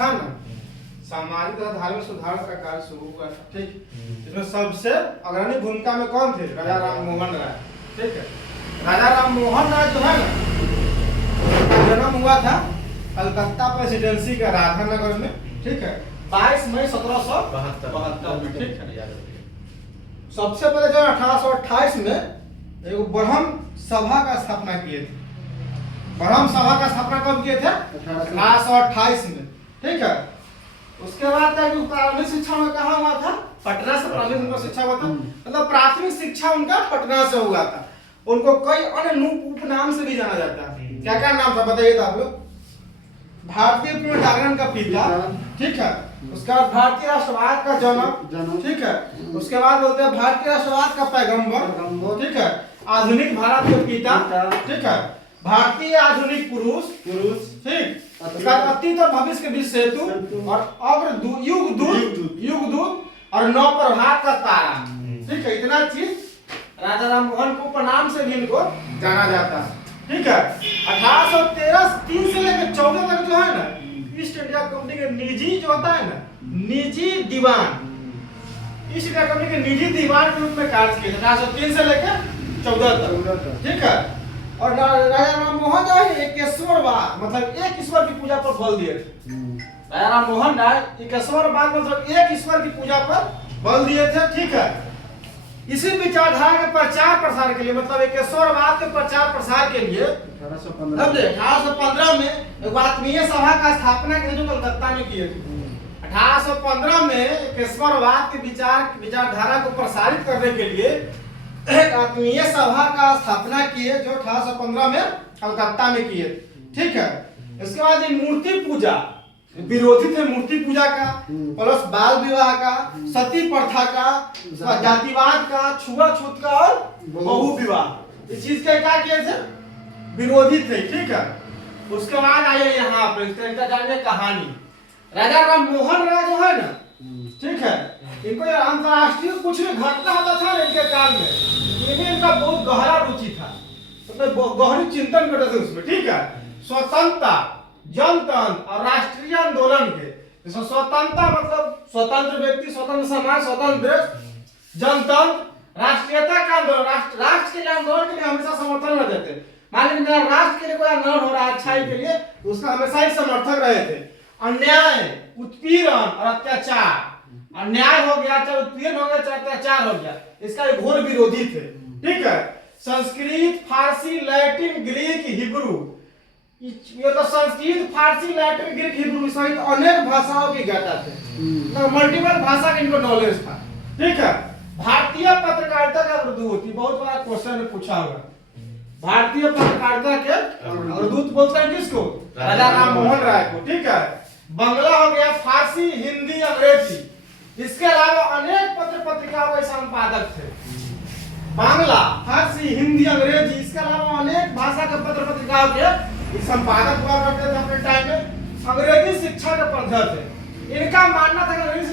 था ना, सामाजिक तथा धार्मिक सुधार का कार्य शुरू हुआ था। ठीक, इसमें सबसे अग्रणी भूमिका में कौन थे? राजा राम मोहन राय। ठीक है, राजा राम मोहन राय जो है ना, जन्म हुआ था कलकत्ता प्रेसिडेंसी के राधानगर में। ठीक है, 22 मई 1772 में। ठीक है, सबसे पहले जो 1828 में एक ब्रह्म सभा का स्थापना किए थे। ब्रह्म सभा का स्थापना कब किए थे? 1828 में। ठीक है, उसके बाद प्रारंभिक शिक्षा में कहाँ हुआ था? पटना से प्रारंभिक शिक्षा हुआ था। मतलब प्राथमिक शिक्षा उनका पटना से हुआ था। उनको कई अन्य उपनाम से भी जाना जाता है। क्या क्या नाम था बताइए तो आप लोग? भारतीय पूर्ण जागरण का पिता। ठीक है, उसके बाद भारतीय राष्ट्रवाद का जनक। ठीक है, उसके बाद बोलते हैं भारतीय राष्ट्रवाद का पैगंबर। ठीक है, आधुनिक भारत के पिता। ठीक है, भारतीय आधुनिक पुरुष। ठीक, उसका अतीत और भविष्य के बीच सेतु और अग्र युग दूत और नव प्रभात का तारा। ठीक है, इतना चीज राजा राम मोहन को उपनाम से भी इनको जाना जाता है। ठीक है, 1813 3 से लेकर 14 तक जो है ना, ईस्ट इंडिया कंपनी के निजी जो होता है ना, निजी दीवान, ईस्ट इंडिया कंपनी के निजी दीवान के रूप में कार्य किए थे 1803 से लेकर 14 तक। ठीक है, और राजा राम मोहन जो है एकेश्वरवाद मतलब एक ईश्वर की पूजा पर बल दिए थे। राजा राम मोहन राय एकेश्वरवाद मतलब एक ईश्वर की पूजा पर बल दिए थे। ठीक है, इसी विचारधारा के प्रचार प्रसार के लिए मतलब एकेश्वरवाद के प्रचार प्रसार के लिए 1815 में एक आत्मीय सभा का स्थापना की जो कलकत्ता में किए थे। 1815 में एकेश्वरवाद के विचारधारा को प्रसारित करने के लिए एक आत्मीय सभा का स्थापना किए जो 1815 में कलकत्ता में किए। ठीक है, इसके बाद मूर्ति पूजा विरोधी थे, मूर्ति पूजा का प्लस बाल विवाह का, सती प्रथा का, जातिवाद का, छुआछूत का और बहु विवाह, इस चीज के क्या किए थे? विरोधी थे। ठीक है, उसके बाद आइए यहाँ पर इनका जानिए कहानी। राजा राम मोहन राय जो है ना, ठीक है, इनको अंतरराष्ट्रीय कुछ भी घटना होता था ना इनके काल में, इनमें इनका बहुत गहरा रुचि था, मतलब गहरी चिंतन करते थे उसमें। ठीक है, स्वतंत्रता, जनतंत्र और राष्ट्रीय आंदोलन के, जैसे स्वतंत्रता मतलब स्वतंत्र व्यक्ति, स्वतंत्र समाज, स्वतंत्र देश, जनतंत्र राष्ट्रीयता का आंदोलन, राष्ट्र के लिए आंदोलन के लिए हमेशा समर्थन में देते। मान लीजिए मेरा राष्ट्र के लिए कोई आंदोलन हो रहा है अच्छाई के लिए, तो उसका हमेशा ही समर्थक रहे थे। अन्याय, उत्पीड़न और अत्याचार, अन्याय हो गया चाहे उत्पीड़न हो गया चाहे अत्याचार हो गया, इसका एक घोर विरोधी थे। ठीक है, संस्कृत, फारसी, लैटिन, ग्रीक, हिब्रू, ये तो संस्कृत, फारसी, लैटिन, ग्रीक, हिब्रू सहित अनेक भाषाओं के ज्ञाता थे, तो मल्टीपल भाषा का इनको नॉलेज था। ठीक है, भारतीय पत्रकारिता का अवधूत, बहुत बड़ा क्वेश्चन में पूछा हुआ। भारतीय पत्रकारिता के अवधूत बोलते हैं किसको? राजा राम मोहन राय को। ठीक है, बंगला हो गया, फारसी, हिंदी, अंग्रेजी, इसके अलावा अनेक पत्र पत्रिकाओं के संपादक थे। बांग्ला, फारसी, हिंदी, अंग्रेजी, इसके अलावा अनेक भाषा के पत्र पत्रिकाओं के संपादक हुआ करते थे अपने टाइम में। अंग्रेजी शिक्षा के पद्धति थे। इनका मानना था कि अंग्रेजी